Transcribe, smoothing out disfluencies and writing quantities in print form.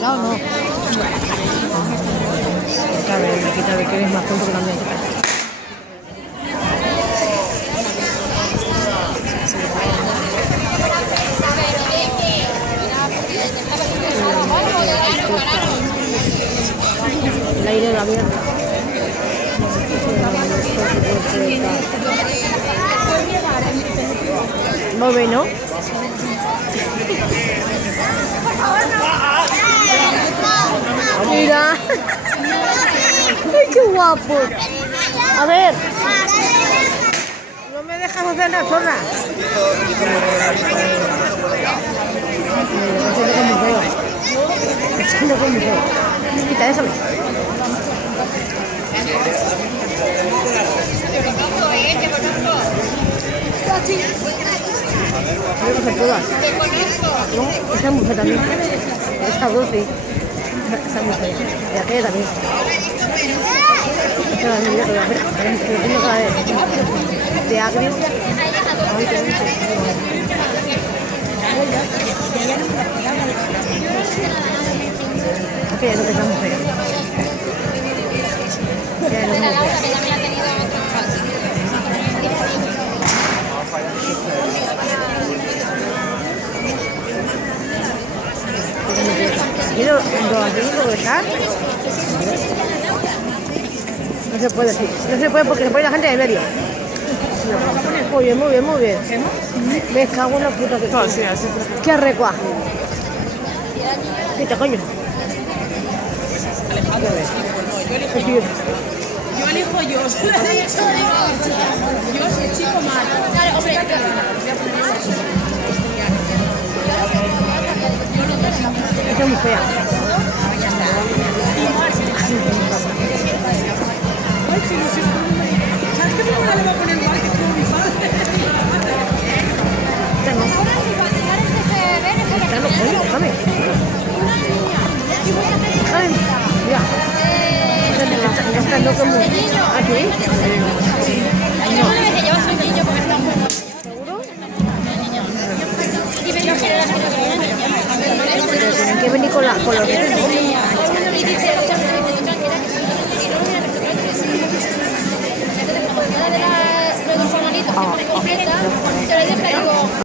No, no. Quita, que eres más tonto que la mía. El aire de la abierta. No ve, ¿no? Mira. Ay, qué guapo. A ver. No me dejas hacer la zona. Quita, déjame. Voy a coger todas. No, esa mujer también. Esta dos, sí. Esa mujer. Y aquella también. Esta también, yo voy a hacer. Estoy haciendo cada vez. De agrio. Ay, qué mucho. Aquella es lo que es la mujer. Aquella es la mujer. Quiero lo dejar. No se puede, sí. No se puede porque se pone la gente de medio. Muy bien, muy bien, muy bien. Me cago en la puta que todo. Qué recua. Quita, coño. Yo elijo yo. Yo soy chico malo. Claro, hombre, Esta es muy fea. Ay, qué ilusión. ¿Sabes qué me le va a poner igual que como mi padre? Déjame. Mira. Está loco muy. ¿Aquí? No. Que llevas un niño porque está muy... ¿Seguro? Y venía a querer hacer Tienen que venir con los retos, ¿no? de los hermanitos, se lo dije, digo...